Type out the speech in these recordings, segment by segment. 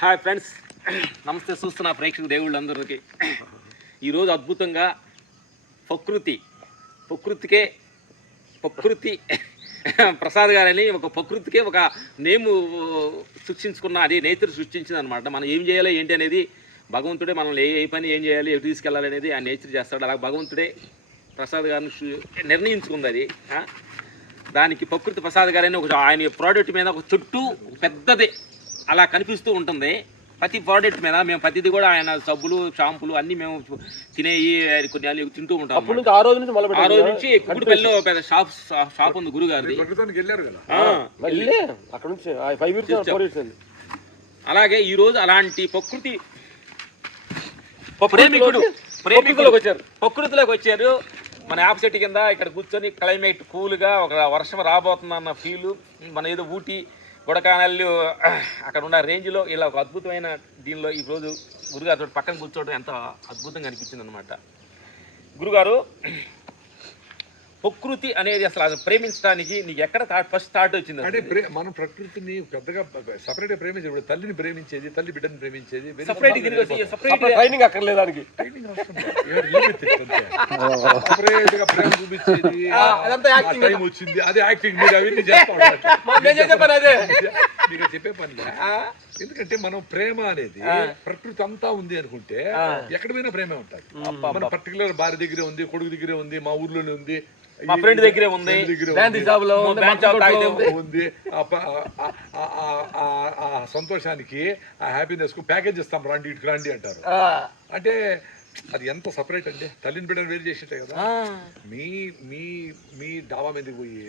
Hi friends, నమస్తే. చూస్తున్న ప్రేక్షక దేవుళ్ళందరికీ ఈరోజు అద్భుతంగా ప్రకృతి ప్రసాద్ గారని ఒక ప్రకృతికే ఒక నేము సృష్టించుకున్న, అది నేచర్ సృష్టించింది అనమాట. మనం ఏం చేయాలి ఏంటి అనేది భగవంతుడే మనల్ని ఏ పని ఏం చేయాలి, ఎటు తీసుకెళ్ళాలి అనేది ఆ నేచర్ చేస్తాడు. అలా భగవంతుడే ప్రసాద్ గారిని నిర్ణయించుకుంది. అది దానికి ప్రకృతి ప్రసాద్ గారని ఒక ఆయన ప్రోడక్ట్ మీద ఒక చుట్టూ పెద్దది అలా కనిపిస్తూ ఉంటుంది. ప్రతి ప్రోడక్ట్ మీద మేము ప్రతిదీ కూడా ఆయన సబ్బులు, షాంపులు అన్నీ మేము తినేవి కొన్ని తింటూ ఉంటాం. ఆ రోజు నుంచి కుడిపల్లిలో పెద్ద షాప్ ఉంది గురుగారిది. అలాగే ఈరోజు అలాంటి ప్రకృతిలోకి వచ్చారు. మన యాప్ సెట్ కింద ఇక్కడ కూర్చొని క్లైమేట్ కూల్గా ఒక వర్షం రాబోతుందన్న ఫీలు, మన ఏదో ఊటీ కొడకానల్లు అక్కడ ఉన్న రేంజ్లో ఇలా ఒక అద్భుతమైన దీనిలో ఈరోజు గురుగారితో పక్కన కూర్చోవడం ఎంత అద్భుతంగా అనిపించింది అనమాట. గురుగారు, ప్రకృతి అనేది అసలు ప్రేమించడానికి నీకు ఎక్కడ ఫస్ట్ స్టార్ట్ వచ్చింది? అంటే మనం ప్రకృతిని పెద్దగా సపరేట్ ప్రేమించేది, ఇప్పుడు తల్లిని ప్రేమించేది, తల్లి బిడ్డని ప్రేమించేది ట్రైనింగ్ అక్కర్లేదానికి సపరేట్ గా ప్రేమ చూపించేది టైం వచ్చింది, అదే యాక్టింగ్. మీరు అవన్నీ మీకు చెప్పే పనిలే. ఎందుకంటే మనం ప్రేమ అనేది ప్రకృతి అంతా ఉంది అనుకుంటే ఎక్కడ పోయినా ప్రేమే ఉంటుంది. మన పర్టికులర్ భార్య దగ్గరే ఉంది, కొడుకు దగ్గరే ఉంది, మా ఊర్లోనే ఉంది, మా ఫ్రెండ్ దగ్గరే ఉంది, ఉంది. ఆ సంతోషానికి, ఆ హ్యాపీనెస్ కు ప్యాకేజ్ ఇస్తాం, రండి ఇటుకు రండి అంటారు. అంటే అది ఎంత సపరేట్ అంటే తల్లిని బిడ్డను వేరు చేసేటే కదా. మీ మీ మీ డాబా మీదకి పోయి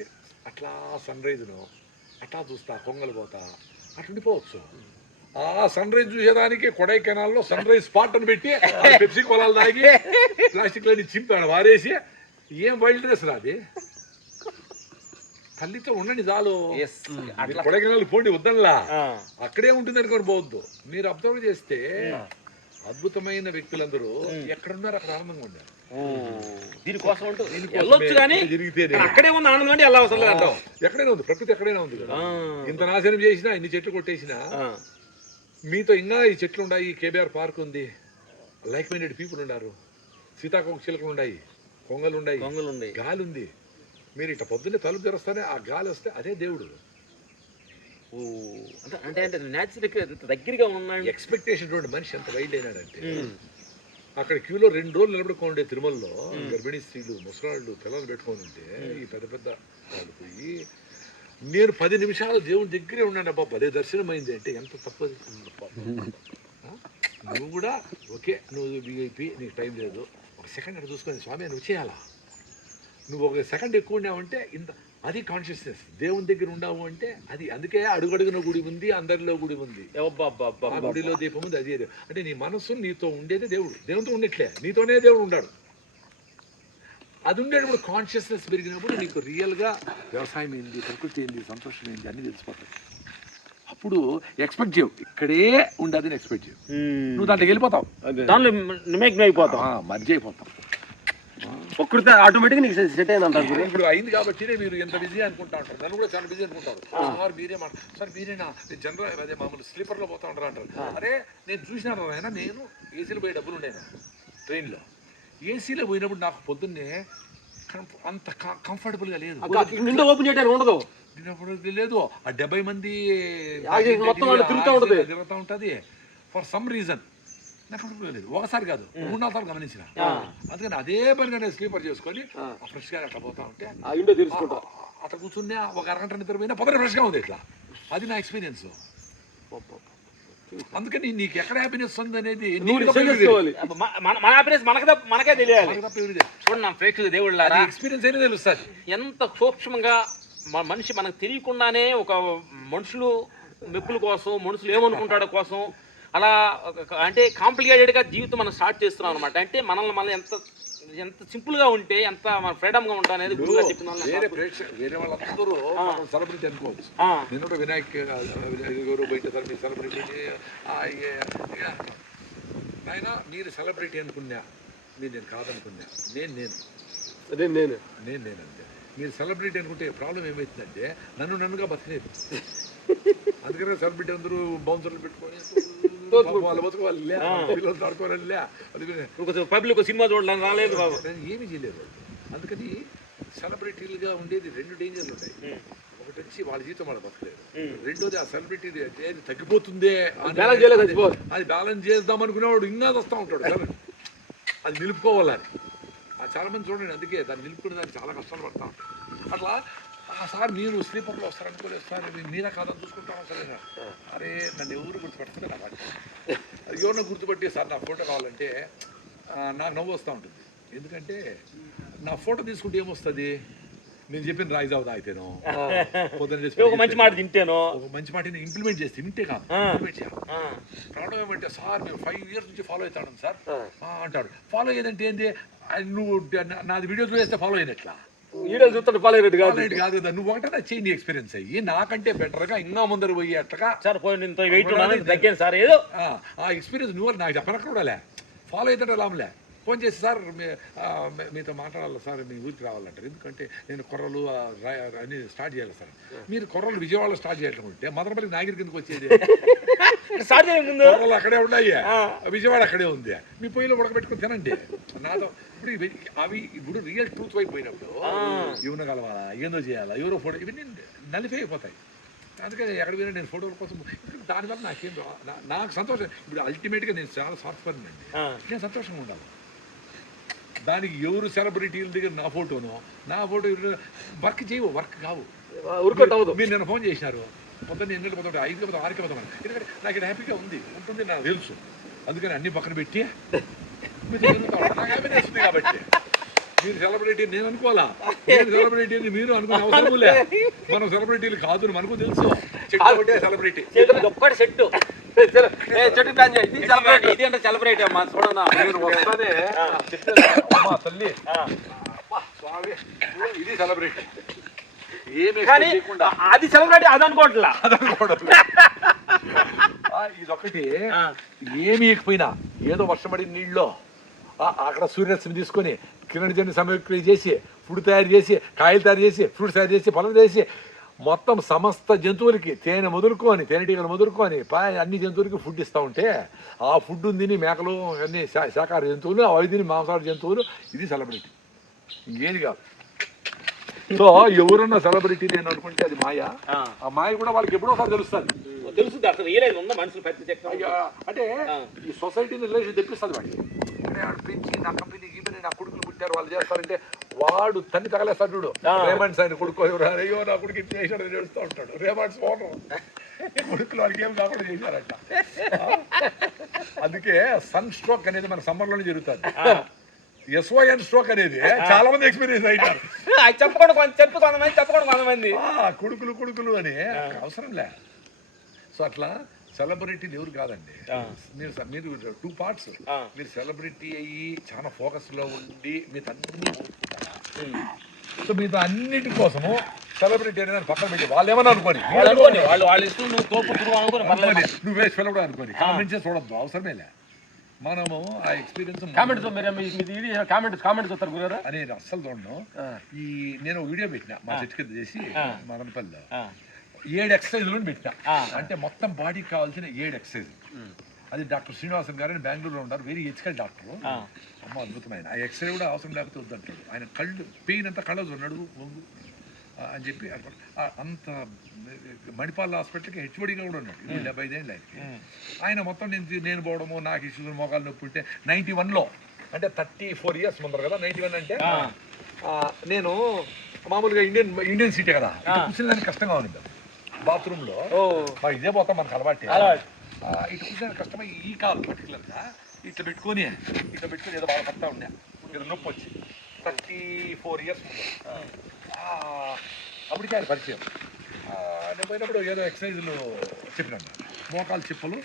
అట్లా సన్ రైజ్ను అట్లా చూస్తా, కొంగలు పోతా, అట్లా ఉండిపోవచ్చు. ఆ సన్ రైజ్ చూసేదానికి కొడైకెనాల్లో సన్ రైజ్ స్పాట్ అని పెట్టి పెప్సీ కొలాలు తాగి ప్లాస్టిక్ లన్నీ చింపాడు వారేసి, ఏం వైల్డ్నెస్ రాది. తల్లితో ఉండండి చాలు. కొడైకెనాల్ పోండి వద్దనలా, అక్కడే ఉంటుంది అనుకోని పోవద్దు. మీరు అబ్జర్వ్ చేస్తే అద్భుతమైన వ్యక్తులందరూ ఎక్కడున్నారు అక్కడ ఆనందంగా ఉన్నారు. ఎక్కడైనా ఉంది ప్రకృతి, ఎక్కడైనా ఉంది కదా. ఇంత నాశనం చేసినా, ఇన్ని చెట్లు కొట్టేసినా మీతో ఇంకా ఈ చెట్లు ఉన్నాయి, కేబీఆర్ పార్క్ ఉంది, లైక్ మైండెడ్ పీపుల్ ఉన్నారు, సీతాకోక చిలుకలు ఉన్నాయి, కొంగలు ఉన్నాయి, గాలి ఉంది. మీరు ఇట్లా పొద్దున్నే తలుపు తెరుస్తానే ఆ గాలి వస్తే అదే దేవుడు. దగ్గరగా ఉన్నాయి. ఎక్స్పెక్టేషన్ చూడండి, మనిషి ఎంత వైల్డ్ అయినాడంటే అక్కడ క్యూలో 2 రోజులు నిలబడుకోండి. తిరుమలలో గర్భిణీ స్త్రీలు, ముసలాళ్ళు, పిల్లలు పెట్టుకొని ఉంటే ఈ పెద్ద పెద్ద వాళ్ళు పోయి, నేను 10 నిమిషాలు దేవుని దగ్గరే ఉన్నాను అబ్బా, అదే దర్శనం అయింది అంటే ఎంత తప్పది. నువ్వు కూడా ఓకే, నువ్వు విఐపి, నీకు టైం లేదు, ఒక సెకండ్ అక్కడ చూసుకొని స్వామి నువ్వు చేయాలా. నువ్వు ఒక సెకండ్ ఎక్కువ ఉన్నావంటే ఇంత, అది కాన్షియస్నెస్. దేవుని దగ్గర ఉన్నావు అంటే అది. అందుకే అడుగడుగున గుడి ఉంది, అందరిలో గుడి ఉంది, గుడిలో దీపం ఉంది. అది అంటే నీ మనస్సు నీతో ఉండేదే దేవుడు. దేవునితో ఉండట్లే, నీతోనే దేవుడు ఉన్నాడు. అది ఉండేటప్పుడు కాన్షియస్నెస్ పెరిగినప్పుడు నీకు రియల్గా వ్యవసాయం ఏంది, ప్రకృతి ఏంది, సంతోషం ఏంది అన్నీ తెలిసిపోతాయి. అప్పుడు ఎక్స్పెక్ట్ చేయవు, ఇక్కడే ఉండదని ఎక్స్పెక్ట్ చేయవు. నువ్వు దాంట్లోకి వెళ్ళిపోతావు, దానిలో నిమగ్నం అయిపోతావు, మర్జీ అయిపోతావు. ప్రకృతి ఆటోమేటిక్గా నీకు సెట్ అయిందంటారు. ఇప్పుడు అయింది కాబట్టి మీరు ఎంత బిజీ అనుకుంటా ఉంటారు, నన్ను కూడా చాలా బిజీ అనుకుంటారు. సార్ మీరే సార్ మీరేనా, నేను జనరల్ అదే మామూలు స్లీపర్లో పోతా ఉంటారు అంటారు. అరే నేను చూసినాను ఆయన, నేను ఏసీలో పోయే డబ్బులు ఉండేనా ట్రైన్లో. ఏసీలో పోయినప్పుడు నాకు పొద్దున్నే అంత కంఫర్టబుల్గా లేదు, ఓపెన్ చేయడానికి ఉండదు లేదు. ఆ 70 మంది తిరుగుతూ ఉంటుంది. ఫర్ సమ్ రీజన్ నాకు లేదు, ఒకసారి కాదు 3-4 సార్లు గమనించిన. అందుకని అదే పనిగా నేను స్లీపర్ చేసుకొని ఫ్రెష్గా అట్లా పోతా ఉంటే అట్లా కూర్చున్నా ఒక అరగంట నిద్రపోయినా పొద్దున ఫ్రెష్గా ఉంది ఇట్లా. అది నా ఎక్స్పీరియన్స్. అందుకని నీకు ఎక్కడ హ్యాపీనెస్ ఉంది అనేది మనకే తెలియాలి. చూడండి ప్రేక్షకుల దేవుళ్ళ ఎక్స్పీరియన్స్ అనేది తెలుస్తుంది. ఎంత సూక్ష్మంగా మనిషి మనకు తెలియకుండానే ఒక మనుషులు మెప్పుల కోసం, మనుషులు ఏమనుకుంటాడో కోసం అలా అంటే కాంప్లికేటెడ్గా జీవితం మనం స్టార్ట్ చేస్తున్నాం అనమాట. అంటే మనల్ని ఎంత సింపుల్గా ఉంటే ఎంత మన ఫ్రీడమ్గా ఉంటాం అనేది గురువుగా చెప్పిన వేరే వాళ్ళందరూ సెలబ్రిటీ అనుకోవచ్చు. నేను కూడా వినాయక్ బయట సెలబ్రిటీ ఆయన, మీరు సెలబ్రిటీ అనుకున్నా, నేను కాదనుకున్నా, నేను అంతే. మీరు సెలబ్రిటీ అనుకుంటే ప్రాబ్లం ఏమవుతుందంటే నన్నుగా బతకలేదు. అందుకనే సెలబ్రిటీ అందరూ బౌన్సర్లు పెట్టుకొని వాళ్ళ బతుకు వాళ్ళు లే, పిల్లలు తడుకోవాలి లే, అది పబ్లిక్ సినిమా చూడడానికి రాలేదు బాబు. ఏమీ చేయలేదు. అందుకని సెలబ్రిటీలుగా ఉండేది 2 డేంజర్లు ఉంటాయి. ఒకటి వచ్చి వాళ్ళ జీవితం వాళ్ళు బతకలేదు, రెండోది ఆ సెలబ్రిటీ తగ్గిపోతుందే అది బ్యాలెన్స్ చేద్దాం అనుకునేవాడు ఇంకా వస్తూ ఉంటాడు. అది నిలుపుకోవాలని చాలా మంది చూడండి, అందుకే దాన్ని నిలుపుకునే దానికి చాలా కష్టాలు పడతా ఉంటారు. అట్లా సార్ మీరు స్లీపర్లో వస్తారనుకోలేదు సార్, మీరే కాదని చూసుకుంటాం సరే. అరే నన్ను ఎవరు గుర్తుపెడతారు నాకు అది ఎవరినో గుర్తుపట్టి సార్ నా ఫోటో కావాలంటే నాకు నవ్వు వస్తూ ఉంటుంది. ఎందుకంటే నా ఫోటో తీసుకుంటే ఏమొస్తుంది, నేను చెప్పిన రాయి జావ తాగితేనో పొద్దున్న ఒక మంచి మాట తింటేనో ఒక మంచి మాట ఇంప్లిమెంట్ చేస్తే వింటే కాదు ఇంప్లిమెంట్ చేయాలి. కారణం ఏమంటే సార్ మేము 5 years నుంచి ఫాలో అవుతాను సార్ అంటాడు. ఫాలో అయ్యేదంటే ఏంటి, నువ్వు నాది వీడియో చూస్తే ఫాలో అయినట్లా వీడియో చూస్తే ఫాలో అయ్యేది కాదు కదా. నువ్వు ఒకటే చేయి నీ ఎక్స్పీరియన్స్ అయ్యి నాకంటే బెటర్గా ఇంకా ముందర పోయేట్లుగా సార్ పోయి వెయిట్ తగ్గాను సార్ ఏదో ఆ ఎక్స్పీరియన్స్ నువ్వు నాకు చెప్పనక్కడలే ఫాలో అవుతుంటే లాభంలే. ఫోన్ చేసి సార్ మీతో మాట్లాడాలి సార్, మీ ఊరికి రావాలంటారు. ఎందుకంటే నేను కొర్రలు అన్ని స్టార్ట్ చేయాలి సార్. మీరు కొర్రలు విజయవాడలో స్టార్ట్ చేయాలనుకుంటే మదనపల్లి నాగిరి కిందకి వచ్చేది కొర్రలు అక్కడే ఉన్నాయి, విజయవాడ అక్కడే ఉంది. మీ పొయ్యిలో ఉడకబెట్టుకుని తినండి నాతో. ఇప్పుడు అవి ఇప్పుడు రియల్ ట్రూత్ వైపు పోయినప్పుడు ఎవరినో కలవాలా, ఏందో చేయాలా, ఎవరో ఫోటో ఇవన్నీ నలిపి అయిపోతాయి. అందుకని ఎక్కడ పోయినా నేను ఫోటోల కోసం దానివల్ల నాకేం నాకు సంతోషం. ఇప్పుడు అల్టిమేట్గా నేను చాలా సాఫ్ట్వేర్ అండి, నేను సంతోషంగా ఉండాలి. దానికి ఎవరు సెలబ్రిటీల దగ్గర నా ఫోటో వర్క్ చేయవు, వర్క్ కావు. మీరు నేను ఫోన్ చేసినారు పొద్దున్న 8 గంటలకు పోతుంటే 5 గంటలకు 6 గంటలకు, ఎందుకంటే నాకు ఇది హ్యాపీగా ఉంటుంది నాకు తెలుసు. అందుకని అన్ని పక్కన పెట్టి నాకు హ్యాపీనెస్ ఉంది కాబట్టి. మీరు సెలబ్రిటీ నేను అనుకోవాలా, నేను సెలబ్రిటీని మీరు అనుకునే అవసరం లే. మనం సెలబ్రిటీలు కాదు మనకు తెలుసు. సెలబ్రిటీ చెట్టు చెట్టు ప్లాన్ చేయి, ఇది అంటే సెలబ్రిటీ అమ్మా చూడన్నా. నేను వస్తానే తల్లి స్వామి ఇది సెలబ్రిటీ కానీ అది సెలబ్రిటీ అది అనుకోవట్లా ఇదొకటి ఏమి ఇకపోయినా ఏదో వర్షం పడిన నీళ్ళలో అక్కడ సూర్యరశ్మి తీసుకొని కిరణజన్య సమీకరణ చేసి ఫుడ్ తయారు చేసి, కాయలు తయారు చేసి, ఫ్రూట్స్ తయారు చేసి, పనులు చేసి మొత్తం సమస్త జంతువులకి తేనె మొదలుకొని తేనెటీగలు మొదలుకొని అన్ని జంతువులకి ఫుడ్ ఇస్తూ ఉంటే ఆ ఫుడ్ తిని మేకలు అన్ని శాకాహార జంతువులు, అవి తిని మాంసాహార జంతువులు. ఇది సెలబ్రిటీ, ఇంకేది కాదు. సో ఎవరున్న సెలబ్రిటీ నేను అనుకుంటే అది మాయ. ఆ మాయ కూడా వాళ్ళకి ఎప్పుడోసారి తెలుస్తుంది. అంటే ఈ సొసైటీని రిలేషన్ తెప్పిస్తుంది వాడికి. పెంచి నా కంపెనీ గీపెనీ నా కొడుకులు పుట్టారు వాళ్ళు చేస్తారంటే వాడు తన్ని తగలేస్తాడు. చూడు రేమండ్స్ ఆయన కొడుకు అయ్యో నా కొడుకు ఇట్లా చేశాడు ఏడుస్తూ ఉంటాడు. రేమండ్స్ ఓనరు కొడుకులు వాళ్ళకి ఏం కాకుండా చేశారట. అందుకే సన్ స్ట్రోక్ అనేది మన సమ్మర్లోనే జరుగుతుంది. ఎస్ఓఎన్ స్ట్రోక్ అనేది చాలా మంది ఎక్స్పీరియన్స్ అయినారు. కొంతమంది కొడుకులు అని అవసరం లే. సో అట్లా సెలబ్రిటీలు ఎవరు కాదండి. మీరు 2 parts. మీరు సెలబ్రిటీ అయ్యి చాలా ఫోకస్లో ఉండి మీతో అన్ని సో మీతో అన్నిటి కోసము సెలబ్రిటీ అనేది పక్కన పెట్టి వాళ్ళు ఏమన్నా అనుకోని నువ్వు వేసి పిలవడం అనుకోని కామెంట్స్ చూడద్దు, అవసరమే లే. మనము ఆ ఎక్స్పీరియన్స్ కామెంట్స్ వస్తారు గురు అని అస్సలు చూడను. ఈ నేను వీడియో పెట్టిన మా చెట్టు కింద చేసి మదనపల్లిలో 7 ఎక్సర్సైజ్లు పెట్టినా. అంటే మొత్తం బాడీకి కావాల్సిన 7 ఎక్సర్సైజ్. అది డాక్టర్ శ్రీనివాసన్ గారు బెంగళూరులో ఉన్నారు, వెరీ ఎథికల్ డాక్టర్. అమ్మ అద్భుతమైన ఆ ఎక్స్రే కూడా అవసరం లేకపోతే వద్దంటాడు ఆయన. కళ్ళు పెయిన్ అంతా కళ్ళ నడువు వంగు అని చెప్పి అంత మణిపాల్ హాస్పిటల్కి హెచ్ఓడిగా కూడా ఉన్నాడు. 75 ఏళ్ళు ఆయనకి. ఆయన మొత్తం నేను పోవడము నాకు ఇష్యూస్ మోకాలు నొప్పి ఉంటే 91లో అంటే 34 years ముందర కదా 91 అంటే నేను మామూలుగా ఇండియన్ సీటే కదా కూర్చోడానికి కష్టంగా ఉంది బాత్రూంలో. ఇదే పోతాం మనకు అలవాటు. ఇటు కూర్చోడానికి కష్టమై ఈ కాలు పర్టికులర్గా ఇట్లా పెట్టుకొని ఏదో బాగా పడతా ఉండే ఇది నొప్పి వచ్చి 34 years అప్పటికే ఆయన పరిచయం. నేను పోయినప్పుడు ఏదో ఎక్సర్సైజులు చెప్పినాను. మోకాలు చిప్పలు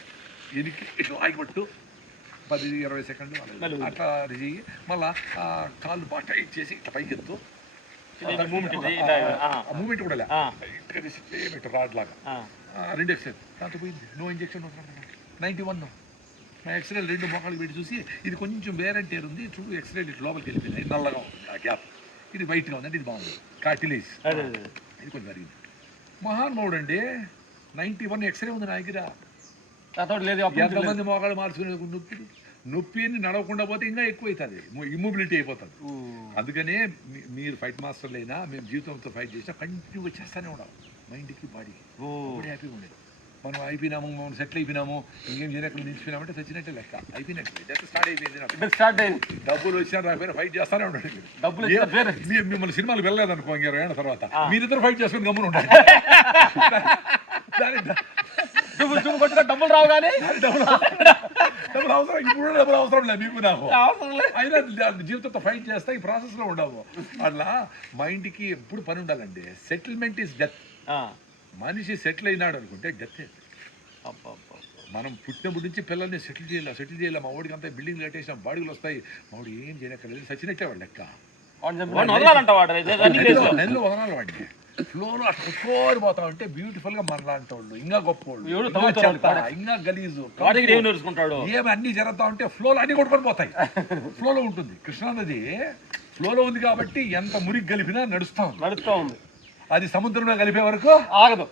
ఎనికి ఇటు ఆగిపట్టు 10-20 సెకండ్లు అట్లా చెయ్యి. మళ్ళా కాళ్ళు బాగా టైట్ చేసి ఇట్లా పైకి ఎత్తు. మూమెంట్ కూడా ఇట్లా రాడ్ లాగా 2 ఎక్సర్సైజ్. దాంతో పోయింది. No injection 91. నా ఎక్స్రే 2 మోకాలు పెట్టి చూసి ఇది కొంచెం వేరంటేర్ ఉంది చూడు, ఎక్స్రే ఇటు లోపలికి వెళ్ళిపోయింది, నల్లగా ఉంది ఆ గ్యాప్, ఇది వైట్గా ఉంది అంటే ఇది బాగుంది కార్టిలేజ్, ఇది కొంచెం జరిగింది. మహానుభావుడు అండి 91 ఎక్స్రే ఉంది నా దగ్గర. అతడు లేదు అప్పుడు ఎంతమంది మోకాళ్ళు మార్చుకునే నొప్పిని నడవకుండా పోతే ఇంకా ఎక్కువ అవుతుంది, ఇమ్మొబిలిటీ అయిపోతుంది. అందుకనే మీరు ఫైట్ మాస్టర్లు అయినా మేము జీవితంతో ఫైట్ చేసినా కంటిన్యూగా చేస్తూనే ఉండాలి, మైండ్కి బాడీకి హ్యాపీగా ఉండేది. మనం అయిపోయినాము, మనం సెటిల్ అయిపోయినాము, ఇంకేం చేయలేక నిలిచిపోయినామంటే చచ్చినట్టే లెక్క, అయిపోయినట్టు డెత్ స్టార్ట్ అయిపోయింది. స్టార్ట్ అయింది. డబ్బులు వచ్చినా రాకపోయినా ఫైట్ చేస్తానే ఉండండి. డబ్బులు మిమ్మల్ని సినిమాలు వెళ్ళలేదు అనుకో 20 ఏళ్ళ తర్వాత మీరిద్దరు ఫైట్ చేసుకుని గమ్మున ఉండాలి. డబ్బులు రావు కానీ డబ్బులు అవసరం, ఇప్పుడు డబ్బులు అవసరం లేదు మీకు నాకు, అయినా జీవితంతో ఫైట్ చేస్తా ఈ ప్రాసెస్ లో ఉండవు. అట్లా మైండ్కి ఎప్పుడు పని ఉండాలండి. Settlement is death. మనిషి సెటిల్ అయినాడు అనుకుంటే డెత్. మనం పుట్టినప్పటి నుంచి పిల్లల్ని సెటిల్ చేయాలి. మా వాడికి అంతా బిల్డింగ్ కట్టేసినా బాడీలు వస్తాయి, మా వాడు ఏం చేయక్కర్లేదు, సచ్చినట్టే వాడు లెక్క. నెలలో వదనాలి వాడిని. ఫ్లోలో అట్లా కోరి పోతా ఉంటే బ్యూటిఫుల్ గా మనలాంటి వాళ్ళు ఇంకా గొప్ప వాళ్ళు, ఇంకా గలీజు ఏమి అన్ని జరుగుతా ఉంటే ఫ్లోలో అన్ని కొట్టుకొని పోతాయి. ఫ్లోలో ఉంటుంది. కృష్ణానది ఫ్లోలో ఉంది కాబట్టి ఎంత మురికి కలిపినా నడుస్తా ఉంది. అది సముద్రంలో కలిపే వరకు ఆగదు.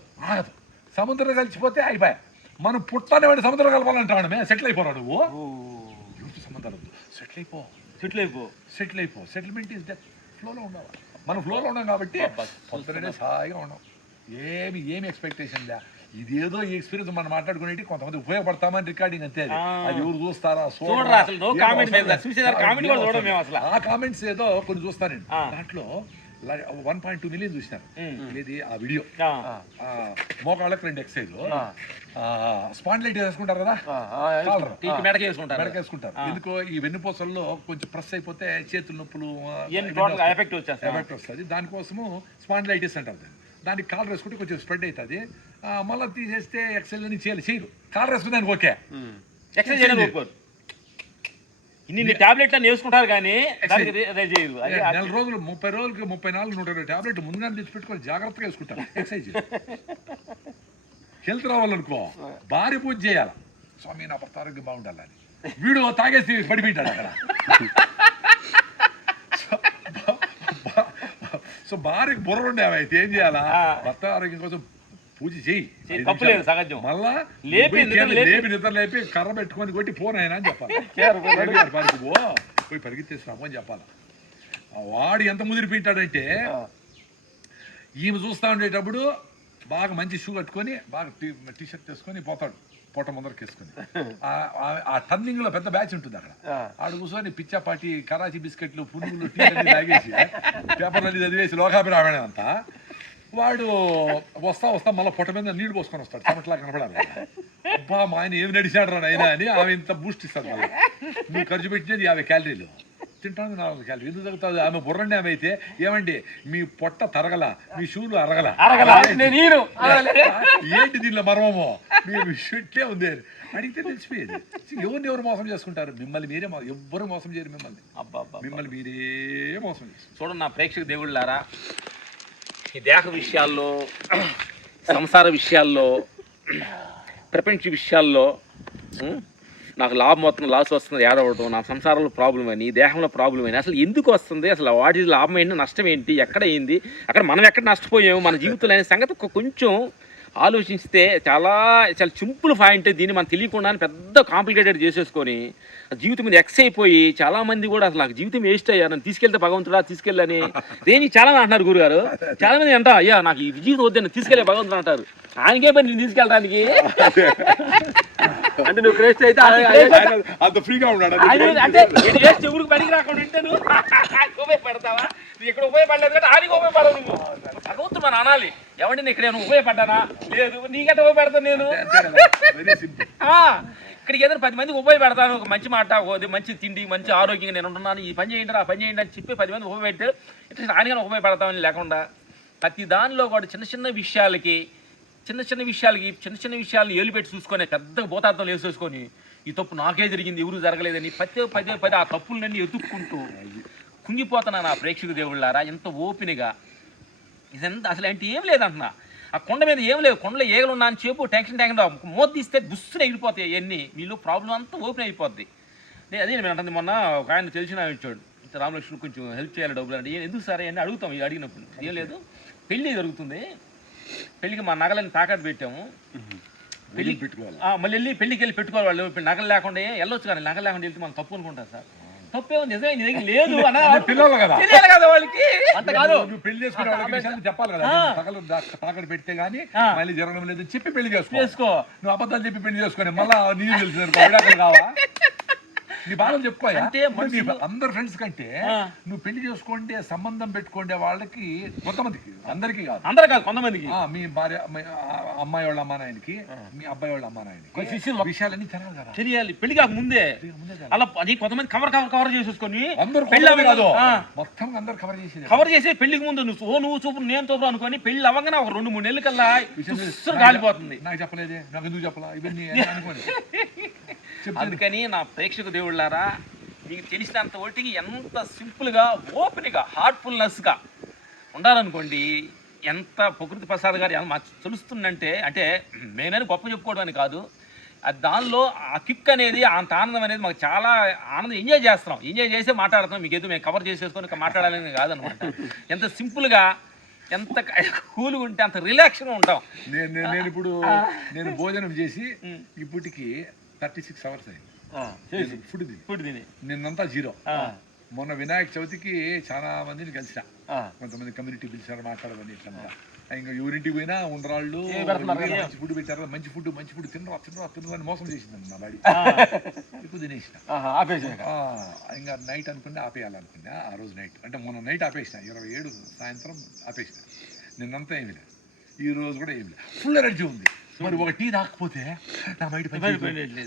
సముద్రంలో కలిసిపోతే అయిపోయా. మనం పుట్టానే వాడి సముద్రంలో కలపాలంటాడు, మేము సెటిల్ అయిపోరాడు. నువ్వు సంబంధాలు సెటిల్ అయిపో. Settlement is death. ఫ్లోలో ఉండాలి. మనం ఫ్లోలో ఉన్నాం కాబట్టి పొద్దునే సాయిగా ఉన్నాం. ఏమి ఎక్స్పెక్టేషన్ లే. ఇదేదో ఈ ఎక్స్పీరియన్స్ మనం మాట్లాడుకునేది కొంతమంది ఉపయోగపడతామని రికార్డింగ్ అంతే. అది ఎవరు చూస్తారా? ఆ కామెంట్స్ ఏదో కొన్ని చూస్తానండి. దాంట్లో 1.2 మిలియన్ చూసినారు. ఇది ఆ వీడియో. మోకాళ్ళకి 2 ఎక్సైజ్, స్పాండిలైట్ వేసుకుంటారు కదా, మెడకేసుకుంటారు. ఎందుకో ఈ వెన్నుపూసల్లో కొంచెం ప్రెస్ అయిపోతే చేతులు నొప్పులు ఎఫెక్ట్ వస్తుంది. దానికోసము స్పాండిలైటిస్ అంటారు. దానికి కాలర్ వేసుకుంటే కొంచెం స్ప్రెడ్ అవుతుంది. మళ్ళీ తీసేస్తే ఎక్సైజ్ అని చేయరు. కాలర్ వేసుకుని దానికి ఓకే, ఇన్ని టాబ్లెట్లు వేసుకుంటారు కానీ నెల రోజులు 30 రోజులకి 34 120 టాబ్లెట్ ముందుగానే తెచ్చిపెట్టుకొని జాగ్రత్తగా వేసుకుంటారు. ఎక్సైజ్ హెల్త్ రావాలనుకో భారీ పూజ చేయాలి. స్వామి నా భర్త ఆరోగ్యం బాగుండాలని. వీడు తాగేసి పడిపోయింటాడు అక్కడ. సో భార్యకి బుర్ర ఉండేవి అయితే ఏం చేయాలా? భర్త ఆరోగ్యం కోసం పూజ చేయి. మళ్ళా లేపి నిద్ర లేపి కర్ర పెట్టుకొని కొట్టి ఫోన్ అయినా అని చెప్పాలి. పోయి పరిగెత్తేసినాము అని చెప్పాలి. వాడు ఎంత ముదిరిపోయింటాడంటే ఈమె చూస్తూ ఉండేటప్పుడు బాగా మంచి షూ కట్టుకొని బాగా టీ షర్ట్ వేసుకొని పోతాడు, పొట్ట ముందరకు వేసుకొని. ఆ టర్నింగ్ లో పెద్ద బ్యాచ్ ఉంటుంది అక్కడ. ఆడ కూర్చొని పిచ్చాపాటి కరాచీ బిస్కెట్లు పునుగులు టీ అన్ని తాగేసి పేపర్లు చదివేసి లోకాభిరామణ అంతా. వాడు వస్తా మళ్ళీ పొట్ట మీద నీళ్లు పోసుకొని వస్తాడు, చెమట్లా కనపడాలి. అబ్బా మా ఆయన ఏమి నడిచాడు రా అయినా అని ఆమె ఇంత బూస్ట్ ఇస్తాడు. మళ్ళీ నువ్వు ఖర్చు పెట్టినది 50 క్యాలరీలు, తింటాను 40 క్యాలరీ. ఎందుకు తగ్గుతుంది? ఆమె బుర్రండి ఆమె అయితే ఏమండి మీ పొట్ట తరగల, మీ షూలు అరగల, ఏంటి దీనిలో మర్మమో, మీ షుట్లే ఉంది అని అడిగితే తెలిసిపోయేది. ఎవరు మోసం చేసుకుంటారు? మిమ్మల్ని మీరే, ఎవ్వరు మోసం చేయరు మిమ్మల్ని మీరే మోసం చేస్తారు. చూడండి నా ప్రేక్షక దేవుళ్ళారా, ఈ దేహ విషయాల్లో, సంసార విషయాల్లో, ప్రపంచ విషయాల్లో నాకు లాభం వస్తుంది, లాస్ వస్తుంది ఏడవడం, నా సంసారంలో ప్రాబ్లం అని, దేహంలో ప్రాబ్లం అని, అసలు ఎందుకు వస్తుంది, అసలు వాటి లాభం ఏంటి, నష్టం ఏంటి, ఎక్కడ అయింది, అక్కడ మనం ఎక్కడ నష్టపోయాము మన జీవితంలో అనే సంగతి కొంచెం ఆలోచిస్తే చాలా సింపుల్ పాయింట్. దీన్ని మనం తెలియకుండా పెద్ద కాంప్లికేటెడ్ చేసేసుకొని జీవితం మీద ఎక్స్ అయిపోయి చాలామంది కూడా అసలు నాకు జీవితం వేస్ట్ అయ్యా, నన్ను తీసుకెళ్తే భగవంతుడా తీసుకెళ్ళని దేనికి చాలా మంది అంటున్నారు గురుగారు. చాలా మంది అంటా అయ్యా నాకు ఈ జీవితం వద్దని తీసుకెళ్ళే భగవంతుడు అంటారు. ఆయనకే పని నేను తీసుకెళ్ళడానికి అంటే నువ్వు క్రేస్ట్ అయితే అంత ఫ్రీగా ఉన్నాడు అంటే ఎవరికి పనికి రాకుండా ఉంటే నువ్వు ఉపయోగపడతావా? నువ్వు ఇక్కడ ఉపయోగపడలేదు కాబట్టి ఆయనకి ఉపయోగపడవు. నువ్వు భగవంతుడు మనం అనాలి. ఎవరిని ఇక్కడ నేను ఉపయోగపడ్డానా? లేదు. నీకంటే ఉపయోగపడతాను నేను. ఇక్కడికి ఏదైనా 10 మందికి ఉపయోగపడతాను. ఒక మంచి మాట, మంచి తిండి, మంచి ఆరోగ్యంగా నేను ఉంటున్నాను, ఈ పని చేయండి ఆ పని చేయండి అని చెప్పి 10 మంది ఉపయోగపెట్టి ఇట్లా ఆయనగానే ఉపయోగపడతామని లేకుండా ప్రతి దానిలో కూడా చిన్న చిన్న విషయాలని ఏలుపెట్టి చూసుకొని పెద్ద భూతార్థం వేసేసుకొని ఈ తప్పు నాకే జరిగింది ఎవరు జరగలేదని పదే ఆ తప్పులన్నీ ఎత్తుక్కుంటూ కుంగిపోతున్నాను. ఆ ప్రేక్షక దేవుళ్ళారా ఎంత ఓపినగా ఇదంతా అసలు అంటే ఏం లేదంటున్నా. ఆ కొండ మీద ఏం లేదు, కొండలో ఏగలు ఉన్నా అని చెప్పు టెన్షన్ మోద్దిస్తే దుస్తులు ఎగిరిపోతాయి. అవన్నీ మీలో ప్రాబ్లం అంతా ఓపెన్ అయిపోద్ది. అదే నేను అంటుంది. మొన్న ఒక ఆయన తెలిసిన ఇచ్చాడు, రామలక్ష్మణ్ కొంచెం హెల్ప్ చేయాలి డబ్బులు అంటే, ఎందుకు సరే అని అడుగుతాం. అడిగినప్పుడు ఏం లేదు, పెళ్ళి జరుగుతుంది, పెళ్ళికి మా నగలని తాకట్టు పెట్టాము, పెళ్లి పెట్టుకోవాలి. మళ్ళీ వెళ్ళి పెళ్లికి వెళ్ళి పెట్టుకోవాలి వాళ్ళు. ఇప్పుడు నగలు లేకుండా వెళ్ళొచ్చు కానీ నగలు లేకుండా వెళ్తే మనం తప్పు అనుకుంటారు సార్. తప్పే నిజమే నీ దగ్గర లేదు అన్న పిల్లలు కదా తెలియాలి కదా వాళ్ళకి. అంత కాదు నువ్వు పెళ్లి చేసుకునే వాళ్ళకి విషయాలు చెప్పాలి కదా. తాకట్టు పెడితే గానీ మళ్ళీ జరగడం లేదు చెప్పి పెళ్లి చేసుకో. నువ్వు అబద్ధాలు చెప్పి పెళ్లి చేసుకుని మళ్ళీ నీళ్ళు తెలుసు కావా నీ బాధలు చెప్పుకోయా. అంటే అందరు ఫ్రెండ్స్ కంటే నువ్వు పెళ్లి చేసుకోండి సంబంధం పెట్టుకోండి వాళ్ళకి కొంతమందికి అందరికీ కాదు. అందరు కాదు కొంతమందికి. మీ భార్య అమ్మాయి వాళ్ళ అమ్మా నాయనకి మీ అబ్బాయి వాళ్ళ అమ్మా నాయనకి విషయాలన్నీ తెలియాలి కదా. తెలియాలి పెళ్లి కాక ముందే. అలా అది కొంతమంది కవర్ చేసేసుకొని అందరూ పెళ్లి కాదు మొత్తం అందరు కవర్ చేసి పెళ్లికి ముందు నువ్వు చూపు నేను చూపు అనుకొని పెళ్లి అవ్వగానే ఒక 2-3 నెలల కల్లా కాలిపోతుంది. నాకు చెప్పలేదే నాకు ఎందుకు చెప్పలా ఇవన్నీ అనుకోని. అందుకని నా ప్రేక్షక దేవుళ్ళారా మీకు తెలిసినంత ఒకటికి ఎంత సింపుల్గా ఓపెన్గా హార్ట్ఫుల్నెస్గా ఉండాలనుకోండి. ఎంత ప్రకృతి ప్రసాద్ గారు మాకు తెలుస్తుందంటే అంటే మేనని గొప్ప చెప్పుకోవడానికి కాదు, అది దానిలో ఆ కిక్ అనేది అంత ఆనందం అనేది మాకు చాలా ఆనందం ఎంజాయ్ చేస్తున్నాం. ఎంజాయ్ చేసే మాట్లాడుతున్నాం. మీకు ఏదో మేము కవర్ చేసేసుకొని మాట్లాడాలని కాదనమాట. ఎంత సింపుల్గా ఎంత కూల్గా ఉంటే అంత రిలాక్స్గా ఉంటాం. నేను ఇప్పుడు నేను భోజనం చేసి ఇప్పటికి 36 hours అయింది ఫుడ్ తిని. నిన్నంతా 0. మొన్న వినాయక చవితికి చాలా మందిని కలిసిన, కొంతమంది కమ్యూనిటీ పిలిచారు మాట్లాడమని. ఇట్లా ఇంకా ఎవరింటికి పోయినా ఉండరాళ్ళు మంచి ఫుడ్ పెట్టారు. మంచి ఫుడ్ తినరా మోసం చేసింది నా బాడీ. ఇప్పుడు తినేసిన ఇంకా నైట్ అనుకుని ఆపేయాలనుకున్నా. ఆ రోజు నైట్ అంటే మొన్న నైట్ ఆపేసిన 27 సాయంత్రం ఆపేసిన. నిన్నంతా ఏమి లేదు, ఈ రోజు కూడా ఏమి లేదు, ఫుల్ ఎనర్జీ ఉంది. మరి ఒక టీ రాకపోతే నా మైండ్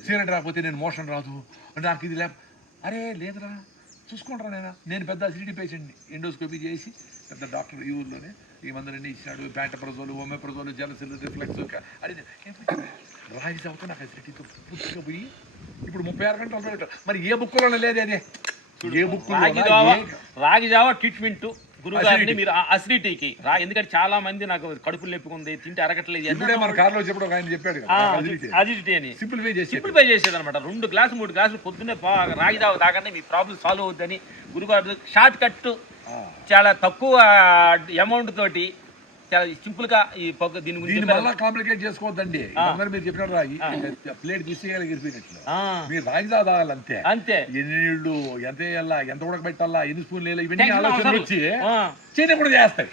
సిగరెట్ రాకపోతే నేను మోషన్ రాదు నాకు ఇది లే. అరే లేదురా చూసుకుంటారా నేను పెద్ద అసిడిటీ పేషెంట్ని. ఎండోస్కోపీ చేసి పెద్ద డాక్టర్ ఈ ఊర్లోనే ఈ మందులన్నీ ఇచ్చినాడు. ప్యాంటప్రజోలు ఒమెప్రజోలు జలసిల్ రిఫ్లెక్స్ అది రాగి చదువుతా నాకు అసిడిటీతో పూర్తిగా పోయి ఇప్పుడు 36 గంటలు. మరి ఏ బుక్లోనే లేదు అదే. ఏ బుక్ రాగి జావా ట్రీట్మెంట్ గురుగారిని మీరు అసిడిటీకి ఎందుకంటే చాలా మంది నాకు కడుపులు నొప్పుకుంది తింటే అరగట్లేదు. మన కార్లో చెప్పడం ఆయన చెప్పాడు అసిడిటీ అని సింప్లిఫై చేసేది అనమాట. 2 గ్లాసులు 3 గ్లాసులు పొద్దున్నే రాగి జావ తాగండి మీ ప్రాబ్లం సాల్వ్ అవుద్దని గురుగారు షార్ట్ కట్ చాలా తక్కువ అమౌంట్ తోటి చాలా సింపుల్ గా ఈ దీని గురించి మళ్ళీ కాంప్లికేట్ చేసుకోవద్దండి. మీరు చెప్పినట్టు రాగి ప్లేట్ తీసేయాలిపోయినట్లు మీరు రాగి తాగాలి అంతే. అంతే ఎన్ని నీళ్లు ఎంత వేయాలా ఎంత ఉడకబెట్టాలా ఎన్ని స్పూన్లు వేయాలి ఇవన్నీ ఆలోచనలు వచ్చి చేయడం కూడా చేస్తాయి.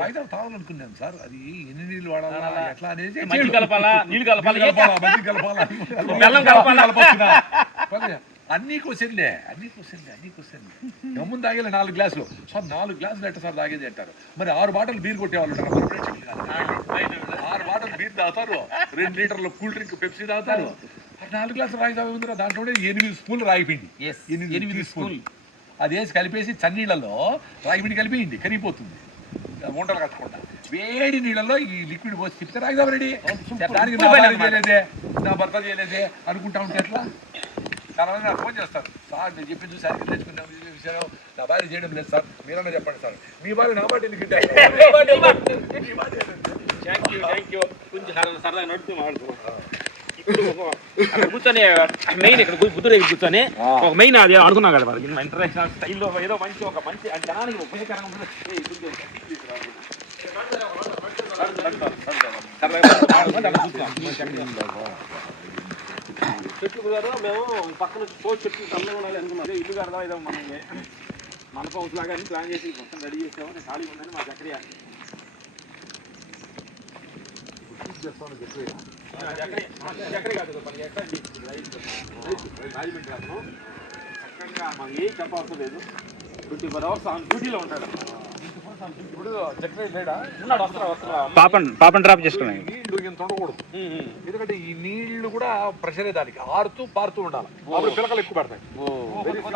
రాగి తాగాలనుకున్నాను సార్, అది ఎన్ని నీళ్లు వాడాలా ఎట్లా అనేది మజ్జిగ కలపాలా నీళ్లు కలపాలా బెల్లం కలపాలా అన్నీ క్వశ్చన్లే. గమ్మున తాగేలే 4 గ్లాసులు. సార్ 4 గ్లాసులు ఎట్ట సార్ తాగేది అంటారు. మరి 6 బాటలు బీర్ కొట్టేవాళ్ళు ఉంటారు. 6 బాటలు బీర్ తాగుతారు, 2 లీటర్ల కూల్ డ్రింక్ పెప్సీ తాగుతారు. 4 గ్లాసులు రాగి తాగుతుందిరా. దాంట్లో 8 స్పూన్లు రాగిపిండి. 8 స్పూన్లు అది వేసి కలిపేసి చన్నీళ్ళలో రాగిపిండి కలిపేయండి, కరిగిపోతుంది వంటలు కట్టకుండా. వేడి నీళ్ళలో ఈ లిక్విడ్ పోసి తిప్పితే రాగి తాగు రెడీ. దానికి నా భర్త చేయలేదే అనుకుంటా ఉంటే ఎట్లా. చాలా మంది నాకు ఫోన్ చేస్తారు, సార్ నేను చెప్పి చూసి అడిగి తెచ్చుకున్నాను నా భార్య చేయడం లేదు సార్, మీరన్నా చెప్పండి సార్. మీ భార్య నా బాటి ఎందుకు సరదాగా నడుతూ కూర్చొని మెయిన్ ఇక్కడ బుద్ధుడు దగ్గర కూర్చొని ఒక మెయిన్ అది ఆడుకున్నాం కదా మరి ఇంటర్నేషనల్ స్టైల్లో ఏదో మంచి ఒక మంచి జనానికి ఉపయోగకరంగా చెట్లు కుదరదు. మేము పక్కన చెట్లు చల్లగా ఉండాలి అనుకున్నాం. ఇల్లు కడదాం ఏదో మనం మనప హౌస్ లాగా అని ప్లాన్ చేసి మొత్తం రెడీ చేసాము. నేను ఖాళీగా ఉందని మా చక్రియ రాజమండ్రి అతను చక్కగా మాకు ఏం చెప్పవసరం లేదు. 24 hours ఆన్ డ్యూటీలో ఉంటాడు. ఇప్పుడు చక్రి లేడా ఉన్నాడు. పాపం డ్రాప్ చేసుకున్నాయి. నీళ్లు ఇంత ఉండకూడదు, ఎందుకంటే ఈ నీళ్లు కూడా ప్రెషరే దానికి ఆరుతూ పారుతూ ఉండాలి. అప్పుడు పిలకలు ఎక్కువ పడతాయి.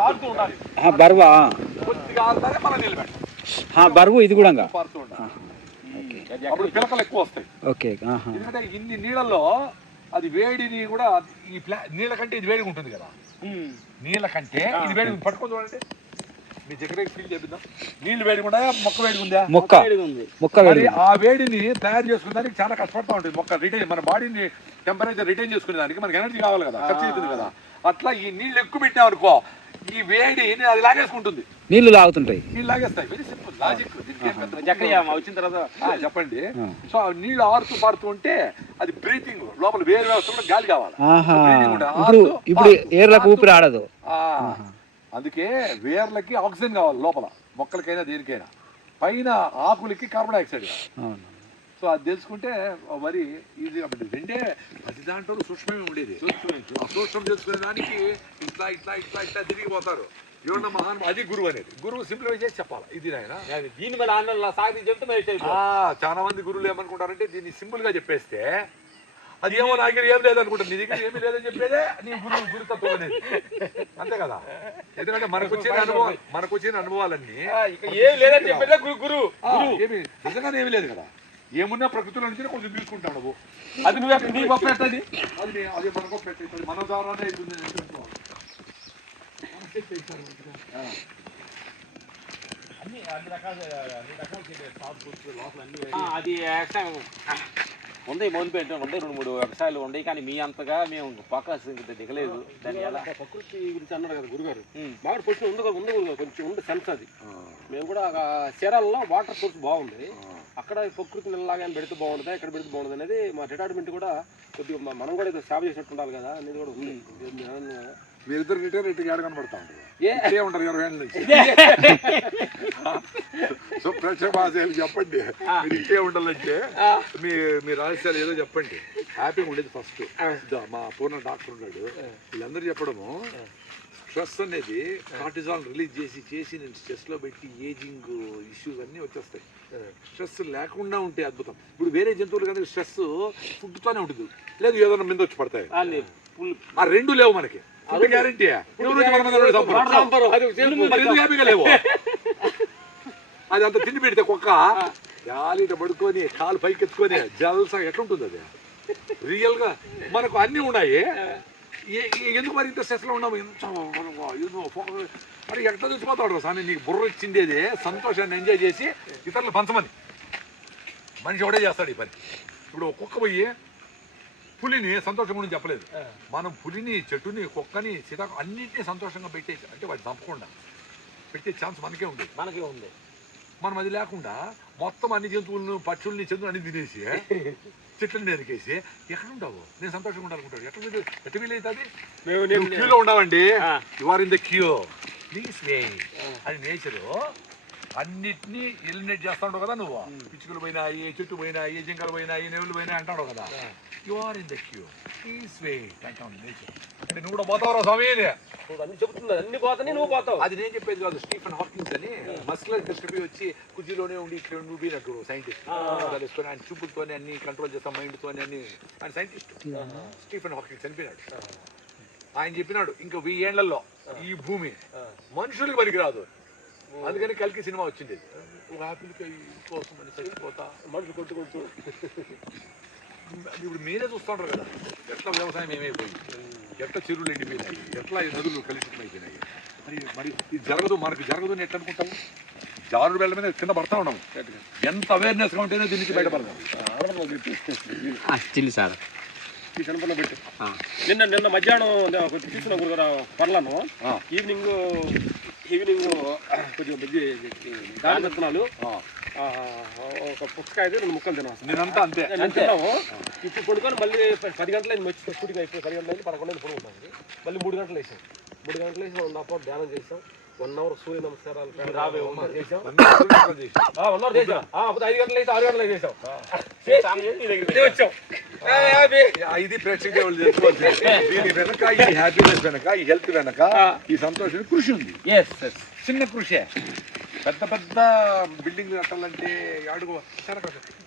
ఆరుతూ ఉండాలి. బరువా కొద్దిగా ఆరుతానే మనం నీళ్ళు పెట్టాలి. బరువు ఇది కూడా పారుతూ ఉండాలి. అప్పుడు పిలకలు ఎక్కువ వస్తాయి. ఎందుకంటే ఇన్ని నీళ్ళల్లో అది వేడిని కూడా ఈ నీళ్ళ కంటే ఇది వేడిగా ఉంటుంది కదా. నీళ్ళ కంటే ఇది వేడి పట్టుకొని చూడండి. మీ దగ్గర ఫీల్ చేద్దాం. నీళ్లు వేడిగా ఉందా మొక్క వేడిగా ఉందా? మొక్క మరి ఆ వేడిని తయారు చేసుకునేదానికి చాలా కష్టపడతా ఉంటుంది మొక్క. రిటైన్ మన బాడీని టెంపరేచర్ రిటైన్ చేసుకునే దానికి మనకి ఎనర్జీ కావాలి కదా, ఖర్చు అవుతుంది కదా. అట్లా ఈ నీళ్ళు ఎక్కువ పెట్టామనుకో ఈ వేడి అది లాగేసుకుంటుంది, నీళ్లు లాగుతుంటాయి. నీళ్ళు లాగేస్తాయి. Very simple logic. చక్రియ వచ్చిన తర్వాత చెప్పండి. సో నీళ్ళు ఆరుతూ పారుతూ ఉంటే అది బ్రీతింగ్, లోపల వేరే వ్యవస్థలో గాలి కావాలి. ఆహా. Breathing ఉండాలి. ఇప్పుడు ఏర్లకు ఊపిరి ఆడదు. అందుకే వేర్లకి ఆక్సిజన్ కావాలి, లోపల మొక్కలకైనా దేనికైనా. పైన ఆకులకి కార్బన్ డైఆక్సైడ్ కావాలి. సో అది తెలుసుకుంటే వరి ఈజీ కాబట్టి రెండే ప్రతి దాంట్లో సూక్ష్మమే ఉండేది. ఆ సూక్ష్మం తెలుసుకునే దానికి ఇట్లా ఇట్లా ఇట్లా ఇట్లా తిరిగిపోతారు. ఎవరన్నా మహాన్, అది గురువు అనేది. గురువు సింప్లిఫై చేసి చెప్పాలి, ఇది నాయన దీని మీద ఆందోళన సాగి చెప్తే మరి చాలా మంది గురువులు ఏమనుకుంటారంటే దీన్ని సింపుల్ గా చెప్పేస్తే అది ఏమో నా దగ్గర ఏం లేదనుకుంటారు. నీ దగ్గర ఏమీ లేదని చెప్పేదే నీ గురుతత్వం అనేది. అంతే కదా, ఎందుకంటే మనకు వచ్చిన అనుభవాలన్నీ ఏం లేదని చెప్పేదే గురువు. ఏమి నిజంగానే ఏమీ లేదు కదా. ఏమున్నా ప్రకృతిలో నుంచి కొంచెం తీసుకుంటావు నువ్వు. అది నువ్వు నీ గొప్ప పెట్టది, అది మనకు పెట్టేది, మన ద్వారానే అవుతుంది. అది ఉంది మొదలుపెట్టాం, ఉండే 2-3 వ్యవసాయాలు ఉన్నాయి, కానీ మీ అంతగా మేము ఫోకస్ దిగలేదు. దాని ఎలా ప్రకృతి గురించి అన్నారు కదా గురుగారు, మామిడి పొట్టు ఉంది గురుగారు, కొంచెం ఉంది సెన్స్ అది. మేము కూడా చీరాలలో వాటర్ సోర్స్ బాగుంది, అక్కడ ప్రకృతి నెలలాగా పెడితే బాగుంటుందా, ఇక్కడ పెడితే బాగుంటుంది అనేది మా రిటైర్మెంట్ కూడా కొద్దిగా మనం కూడా ఏదో సేవ చేసినట్టు ఉండాలి కదా అనేది కూడా ఉంది. మీరిద్దరు రిటైర్ ఏడ కనబడతా ఉంటారు, ఉంటారు 20 ఏళ్ళ నుంచి. సో ప్రేక్షక భాషలు చెప్పండి, మీరు ఇంకే ఉండాలంటే మీ రహస్యాలు ఏదో చెప్పండి. హ్యాపీగా ఉండేది ఫస్ట్. మా పూర్ణ డాక్టర్ ఉన్నాడు, వీళ్ళందరూ చెప్పడము స్ట్రెస్ అనేది కార్టిజాల్ రిలీజ్ చేసి నేను స్ట్రెస్లో పెట్టి ఏజింగ్ ఇష్యూస్ అన్నీ వచ్చేస్తాయి. స్ట్రెస్ లేకుండా ఉంటే అద్భుతం. ఇప్పుడు వేరే జంతువులు కానీ స్ట్రెస్ ఫుడ్తోనే ఉంటుంది, లేదు ఏదైనా మీద వచ్చి పడతాయి. ఆ రెండు లేవు మనకి, గ్యారంటీ. లేవు, అది అంత తిండి పెడితే కుక్క గాలిట పడుకొని కాలు పైకి ఎత్తుకొని జల్సా ఎట్లుంటుంది అది. రియల్ గా మనకు అన్నీ ఉన్నాయి. ఎందుకు మరి ఇంత స్ట్రెస్లో ఉన్నాము, మరి ఎట్లా తెచ్చిపోతాడు స్వామి. నీకు బుర్ర ఇచ్చిండేది సంతోషాన్ని ఎంజాయ్ చేసి ఇతరులు పంచమని. మనిషి ఒకటే చేస్తాడు ఈ పని. ఇప్పుడు కుక్క పోయి పులిని సంతోషం గురించి చెప్పలేదు. మనం పులిని, చెట్టుని, కుక్కని, సీతాకు అన్నింటినీ సంతోషంగా పెట్టేసి, అంటే వాటి చంపకుండా పెట్టే ఛాన్స్ మనకే ఉంది. మనం అది లేకుండా మొత్తం అన్ని జంతువులను, పక్షుల్ని, చంద్రులు అన్ని తినేసి చెట్లను నరికేసి ఎక్కడ ఉండవు. నేను సంతోషంగా ఉండాలనుకుంటాడు. ఎట్లా వీలవుతుంది? క్యూలో ఉండవండి, you are in the queue, please way. అది నేచరు. అన్నిటినీ ఎలిమినేట్ చేస్తా ఉండవు కదా నువ్వు. పిచ్చుకలు పోయినాయి, చెట్టు పోయినాయి, జింకలు పోయినాయి, నెవులు పోయినాయి అంటాడు కదా. You are in the queue, please way అంటాను నేచర్. అంటే నువ్వు కూడా పోతావు స్వామి, అన్ని చెబుతున్నా, అన్ని పోతానే నువ్వు పోతావు. అది నేను చెప్పేది కాదు. స్టీఫెన్ హాకిన్స్ అని మస్కులర్ డిస్ట్రఫీ వచ్చి కుర్చీలోనే ఉండి ఇక్కడ నువ్వునట్టు సైంటిస్ట్ తెలుసుకొని ఆయన చూపులతోనే అన్ని కంట్రోల్ చేస్తాం, మైండ్తోనే అన్ని. ఆయన సైంటిస్ట్ స్టీఫెన్ హాకిన్స్ చనిపోయినాడు. ఆయన చెప్పినాడు ఇంకా 1000 ఏళ్లలో ఈ భూమి మనుషులకు పనికిరాదు, అందుకని కలికి సినిమా వచ్చింది. ఒక ఆపిల్ కోసం అని చచ్చిపోతా మనుషులు కొట్టుకుంటూ. ఇప్పుడు మీరే చూస్తూ ఉంటారు కదా ఎట్లా వ్యవసాయం ఏమైపోయింది, ఎట్లా చెరువులు ఎండిపోయినాయి, ఎట్లా నదులు కలుషితమైపోయినాయి. మరి ఇది జరగదు, మనకు జరగదు అని ఎట్లా అనుకుంటాము. జారుడు బెళ్ళ మీద కింద పడతా ఉన్నాము. ఎంత అవేర్నెస్గా ఉంటేనే దీని నుంచి బయటపడదాం. సార్ ఈ కనుపలో పెట్టి నిన్న మధ్యాహ్నం తీసుకున్న గురుగారు పర్లను ఈవినింగ్ కొద్దిగా దాని విత్తనాలు, ఒక పుచ్చకాయ 2 ముక్కలు తిన్నాం. నేనంతా అంతే తిన్నాము. ఇప్పుడు పడుకొని మళ్ళీ 10 గంటలైంది వచ్చి షూటింగ్ అయిపోయి 10 గంటలైంది 11 పడుకుంటాము. మళ్ళీ 3 గంటలు వేసాం. 3 గంటలు వేసి 1 అవర్ ధ్యానం చేసాం. 1 అవర్ సూర్య నమస్కారాలు చేసాం. 1 అవర్ చేసాం. అప్పుడు 5 గంటలు అయితే 6 గంటలు చేసాం. వచ్చాం. ఇది ప్రేక్షక దీని వెనక ఈ హ్యాపీనెస్ వెనక, ఈ హెల్త్ వెనక, ఈ సంతోషం కృషి ఉంది. చిన్న కృషే. పెద్ద పెద్ద బిల్డింగ్లు కట్టాలంటే అడుగు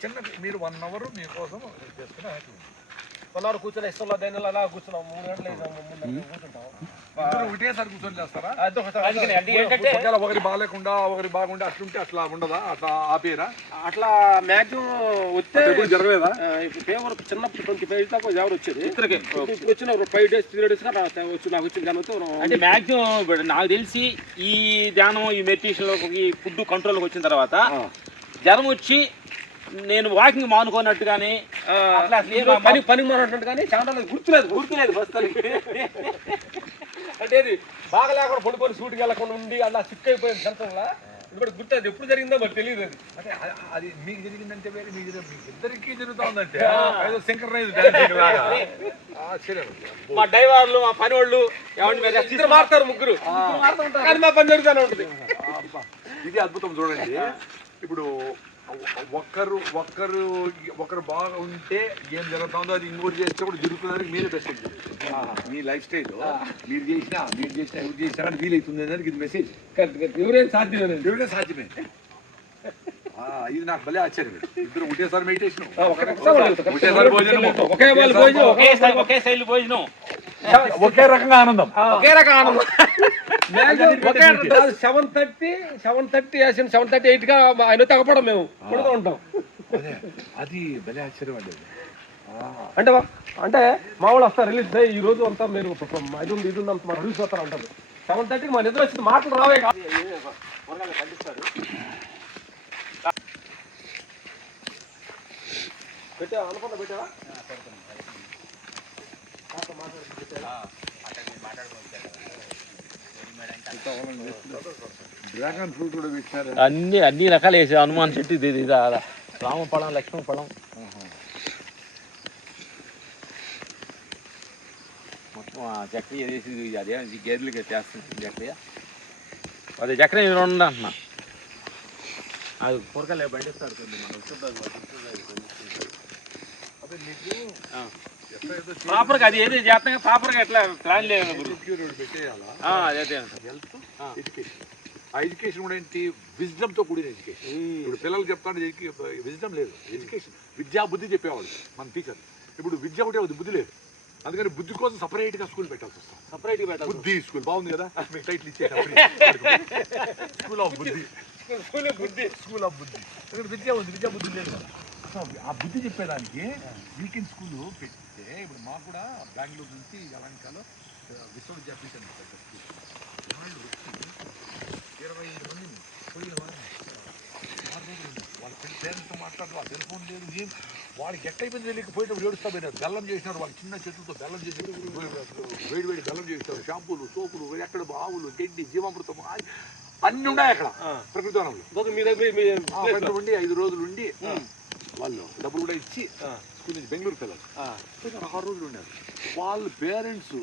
చిన్న మీరు 1 అవర్ మీకోసం చేసుకుని హ్యాపీ. 1 అవర్ కూర్చొని ఇష్టంలో దాని అలా కూర్చున్నాం. 3 గంటలు కూర్చుంటాం. ఒకటేసారి కూర్చొని చేస్తారా? ఒకరి బాగాలేకుండా ఒకరి బాగుండే అట్లుంటే అట్లా ఉండదా? అట్లా ఆపేరా? అట్లా మ్యాక్సిమం వస్తే జరగలేదా? ఫేవర్ చిన్నప్పుడు 25 దాకా ఎవరు వచ్చేది. ఇప్పుడు వచ్చిన 5 days 3 days నాకు వచ్చింది. కానీ అంటే మ్యాక్సిమం నాకు తెలిసి ఈ ధ్యానం, ఈ మెడిటేషన్లో, ఈ ఫుడ్ కంట్రోల్కి వచ్చిన తర్వాత జ్వరం వచ్చి నేను వాకింగ్ మానుకోనట్టు కానీ పని మానట్టు కానీ చాలా గుర్తులేదు బస్తానికి. అంటే బాగా లేకుండా పడుకొని షూటింగ్ వెళ్ళకుండా ఉండి అలా చిక్ అయిపోయింది సంవత్సరంలో ఇప్పుడు గుర్తు అది ఎప్పుడు జరిగిందో మరి తెలియదు అది. అంటే అది మీకు జరిగిందంటే వేరే మీకు ఇద్దరికి జరుగుతా ఉందంటే ఏదో సింక్రనైజ్ మా డ్రైవర్లు మా పని వాళ్ళు ఏమంటే ఇద్దరు మారుతారు ముగ్గురు కానీ మా పని జరుగుతూనే ఉంటుంది. ఇది అద్భుతం చూడండి. ఇప్పుడు ఒకరు బాగా ఉంటే ఏం జరుగుతా ఉందో అది ఇంకోటి చేస్తే కూడా జరుగుతుందని మీరే బెస్ట్. మీ లైఫ్ స్టైల్ మీరు చేసినా ఎవరు చేసినా అని ఫీల్ అవుతుంది అనేది ఇది మెసేజ్. ఎవరైనా సాధ్యమే ఎవరైనా సాధ్యమే. ఇది నాకు భలే ఆశ్చర్యం. ఇద్దరు ఒకటేసారి మెడిటేషన్, ఒకటేసారి భోజనం, ఒకే శైలి భోజనం, ఒకే రకంగా ఆనందం, ఒకే రకం ఆనందం. 7:30 వేసిన 7:38 గా ఆయన తగ్గపడం మేము పడుతూ ఉంటాం. అది భలే ఆశ్చర్యం అండి. అంటే అంటే మా వాళ్ళు వస్తారు రిలీజ్ ఈ రోజు అంతా మీరు ఇది ఉంది అంత మా రిలీజ్ వస్తారు అంటారు. 7:30కి మా నిద్ర వచ్చింది, మాటలు రావే కాదు. పెట్టావా అనుకున్నా పెట్టావా? డ్రాగన్ ఫ్రూట్ కూడా పెట్టారు. అన్ని రకాలు వేసే హనుమాన్ చెట్టు ఇది రామపళం, లక్ష్మణ పళం, మొత్తం చక్రియ వేసి అదే గేదెలకి చేస్తుంది చక్రియ. అదే చక్రియ రెండు అంటున్నా, అది కూరగాయలు పండిస్తాడు ప్రాపర్గా. అది ఏది చేస్తాం ప్రాపర్గా ఎట్లా ప్లాన్ లేదు. అదే ఆ ఎడ్యుకేషన్ కూడా ఏంటి, విజ్డమ్తో కూడిన ఎడ్యుకేషన్. ఇప్పుడు పిల్లలు చెప్తాను విజ్డమ్ లేదు, ఎడ్యుకేషన్ విద్యా బుద్ధి చెప్పేవాళ్ళు మన టీచర్. ఇప్పుడు విద్య ఒకటే ఉంది, బుద్ధి లేదు. అందుకని బుద్ధి కోసం సపరేట్గా స్కూల్ పెట్టాల్సి వస్తాం. సపరేట్గా పెట్టాలి. బుద్ధి స్కూల్ బాగుంది కదా, మీకు టైటిల్ ఇచ్చే స్కూల్ ఆఫ్ బుద్ధి, స్కూల్ ఆఫ్ బుద్ధి. ఇక్కడ విద్య ఉంది, విద్యా బుద్ధి లేదు కదా. సో ఆ బుద్ధి చెప్పేదానికి వీకెండ్ స్కూల్ పెడితే, ఇప్పుడు మాకు కూడా బెంగళూరు నుంచి యలంకలో విశ్వవిద్యాపీఠం పెద్ద స్కూల్, వాళ్ళు వచ్చి 25 మందిని పోయిన వారం 6 రోజులు ఉన్నారు. వాళ్ళ పేరెంట్స్తో మాట్లాడుతూ, ఆ సెల్ ఫోన్ లేదు, ఏం వాళ్ళకి ఎక్కడైపోయింది వెళ్ళిపోయేటప్పుడు ఏడుస్తా పోయినారు. బెల్లం చేసినారు, వాళ్ళు చిన్న చేతులతో బెల్లం చేసి వేడి బెల్లం చేసినారు. షాంపూలు, సోపులు, ఎక్కడ ఆవులు, గడ్డి, జీవామృతం అన్నీ ఉన్నాయి అక్కడ ప్రకృతి వనంలో. ఉండి 5 రోజులు ఉండి వాళ్ళు డబ్బులు కూడా ఇచ్చి స్కూల్ నుంచి బెంగళూరు పిల్లలు 6 రోజులు ఉన్నారు. వాళ్ళ పేరెంట్స్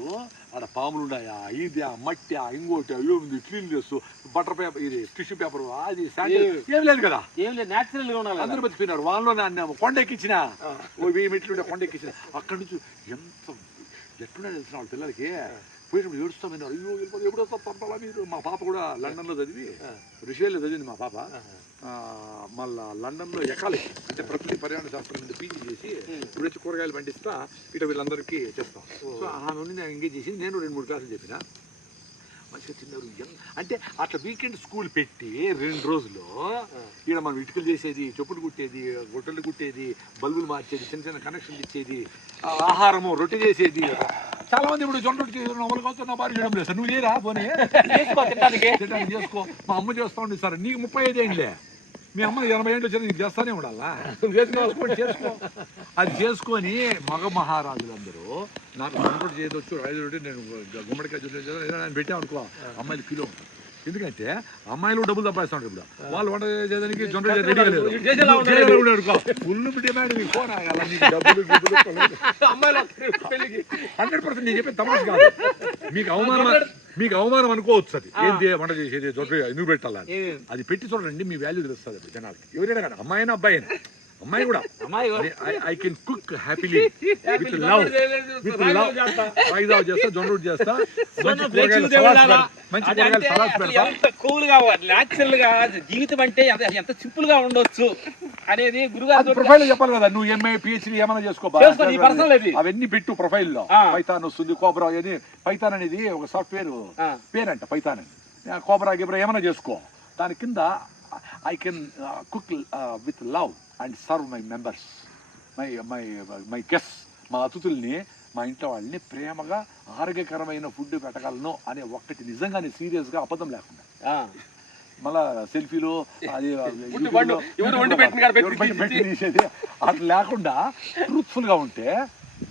ఆడ పాములు ఉన్నాయా, ఇది మట్టి, ఇంకోటి ఏముంది, క్లీన్ చేస్తూ బటర్ పేపర్, ఇది టిష్యూ పేపర్, అది శాండిల్ ఏం లేదు కదా, ఏం లేదు, న్యాచురల్గా ఉండాలి. అందరూ బతికిపోయినారు. వాళ్ళలో కొండ ఎక్కించిన 1000 మెట్లుంటే కొండ ఎక్కించిన. అక్కడి నుంచి ఎంత ఎట్లున్నా తెలిసిన వాళ్ళ పిల్లలకి పోయినప్పుడు ఏడుస్తామన్నారు. అయ్యో వెళ్ళిపోతే ఎప్పుడో తప్పాలా మీరు. మా పాప కూడా లండన్లో చదివి, ఋషిలో చదివింది మా పాప. మళ్ళా లండన్లో ఎకాలజీ అంటే ప్రకృతి పర్యావరణ శాస్త్రం నుండి పీజీ చేసి ఇప్పుడు వచ్చి కూరగాయలు పండిస్తా ఇట్లా వీళ్ళందరికీ చేస్తాం. సో ఆమె నుండి నేను ఎంగేజ్ చేసి నేను 2-3 క్లాసులు చెప్పిన. మంచిగా తిన్నారు. అంటే అట్లా వీకెండ్ స్కూల్ పెట్టి 2 రోజులు ఇక్కడ మనం ఇటుకలు చేసేది, చెప్పులు కుట్టేది, గొట్టలు కుట్టేది, బల్బులు మార్చేది, చిన్న చిన్న కనెక్షన్లు ఇచ్చేది, ఆహారము రొట్టె చేసేది. చాలా మంది ఇప్పుడు జొన్న రొట్టె చేసిన వాళ్ళు కావచ్చు, నా భార్య చేయడం లేదు సార్, నువ్వు చేయరా పోనీ చేసుకో. మా అమ్మ చేస్తూ ఉంది సార్, నీకు 35 ఏండ్లే, మీ అమ్మ 80 ఏళ్ళు వచ్చినా నీకు చేస్తానే ఉండాలా, చేసుకో. అది చేసుకొని మగ మహారాజులందరూ నాకు జొన్న చేయవచ్చు, 5 రొట్టె నేను గుమ్మడికాయ నేను పెట్టామనుకో అమ్మాయిలు కిలో ఉంటాను. ఎందుకంటే అమ్మాయిలు డబ్బులు సంపాదిస్తాడు. ఇప్పుడు వాళ్ళు వంట చేయడానికి జొన్న రెడీ లేదు, ఫుల్ డిమాండ్. మీకు ఫోన్ ఆగాల, నీకు డబ్బులు 100%. నేను చెప్పే తమాష కాదు, మీకు అవమానం అనుకోవచ్చు. అది ఏంటి వంట చేసేది, జొన్న ఎందుకు పెట్టాలని అది పెట్టి చూడండి, మీ వాల్యూ తెలుస్తుంది జనాలకి. ఎవరైనా కానీ అమ్మాయి అయినా అబ్బాయి అయినా. అమ్మాయి కూడా I can cook happily with love చేస్తా, జొన్న రొట్టె చేస్తా, మంచి కూల్గా న్యాచురల్గా జీవితం అంటే ఎంత సింపుల్ గా ఉండొచ్చు అనేది గురుగారు ప్రొఫైల్ చెప్పాలి కదా. నువ్వు ఎంఏ పిహెచ్డి ఏమైనా చేసుకో, అవన్నీ పెట్టు ప్రొఫైల్లో. పైథాన్ వస్తుంది, కోబ్రా అని. పైథాన్ అనేది ఒక సాఫ్ట్వేర్ పేరంట, పైథాన్ అని. కోబ్రా గిబ్రా ఏమైనా చేసుకో. దాని కింద I can cook with love and serve my members, my guests, మా అతిథుల్ని, మా ఇంట్లో వాళ్ళని ప్రేమగా ఆరోగ్యకరమైన ఫుడ్ పెట్టగలను అనే ఒక్కటి నిజంగానే సీరియస్గా అబద్ధం లేకుండా. మళ్ళా సెల్ఫీలో అది తీసేది అట్లా లేకుండా ట్రూత్ఫుల్గా ఉంటే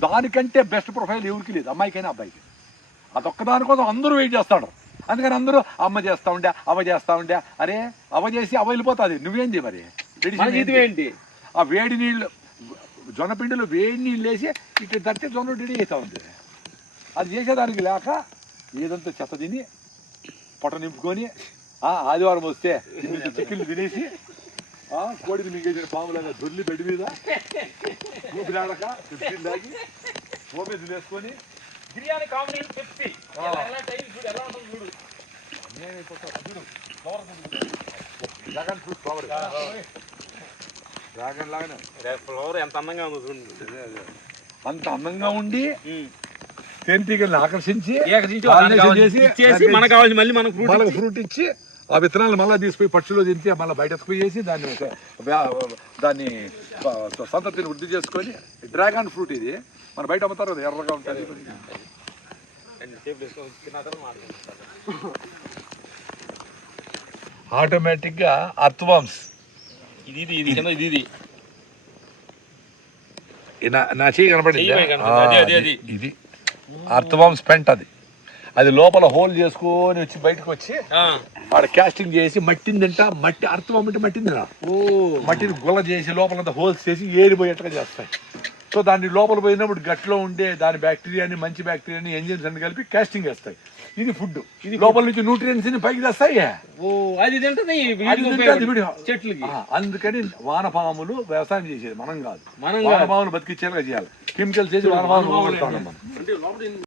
దానికంటే బెస్ట్ ప్రొఫైల్ ఎవరికి లేదు, అమ్మాయికైనా అబ్బాయికి. అదొక్క దానికోసం అందరూ వెయిట్ చేస్తాడు. అందుకని అందరూ అమ్మ చేస్తా ఉండే అవ్వ చేస్తా ఉండే. అరే అవ్వ చేసి అవ్వ వెళ్ళిపోతుంది, నువ్వేం చేయ మరి. మన జీతం ఏంటి? ఆ వేడి నీళ్ళు జొన్న పిండిలో వేడి నీళ్ళు వేసి ఇక్కడ తట్టే జొన్న రెడీ అవుతా ఉంది. అది చేసేదానికి లేక ఏదంతా చెత్త తిని పొట్ట నింపుకొని ఆదివారం వస్తే చికెన్లు తినేసి కోడిని మింగేసిన పాములాగా దొర్లి బెడ్ మీద ఊపిరాడక చికెన్ దాగి ఓమే తినేసుకొని biryani combination Pepsi dragon fruit flower dragon లాగానే ఫ్లవర్ ఎంత అందంగా ఉందో చూడండి. అంత అందంగా ఉండి తేనెటీగల్ని ఆకర్షించి చేసి మనకు కావాలి మళ్ళీ మనకు మనకు ఫ్రూట్ ఇచ్చి ఆ విత్తనాలు మళ్ళీ తీసుకుపోయి పక్షుల్లో తింటే మళ్ళీ బయట వేసి దాన్ని సంతతిని వృద్ధి చేసుకొని డ్రాగన్ ఫ్రూట్ ఇది మన బయట అమ్ముతారు కదా, ఎర్రగా ఉంటుంది. ఆటోమేటిక్గా అర్త్వామ్స్ ఇది నా చెయ్యి కనపడింది, అది. ఇది అర్త్వామ్స్ పెంట్. అది లోపల హోల్ చేసుకొని వచ్చి బయటకు వచ్చి ఆడ కాస్టింగ్ చేసి మట్టిని తింటా. మట్టి అర్థం అంటే మట్టిని తినా, మట్టిని గుల్ల చేసి లోపలంతా హోల్స్ చేసి ఏరిపోయేట్టుగా చేస్తాయి. సో దాన్ని లోపల పోయినప్పుడు గట్లో ఉండే దాని బ్యాక్టీరియాని మంచి బ్యాక్టీరియాని ఎంజిన్స్ అన్ని కలిపి కాస్టింగ్ చేస్తాయి. ఇది ఫుడ్, ఇది లోపల నుంచి న్యూట్రియన్స్ ని పైకి తెస్తాయి. చెట్లకి అందుకని వానపాములు వ్యవసాయం చేసేది మనం కాదు, వానపాములు బతికిచ్చేలాగా చేయాలి. కెమికల్స్ చేసి వానపాములు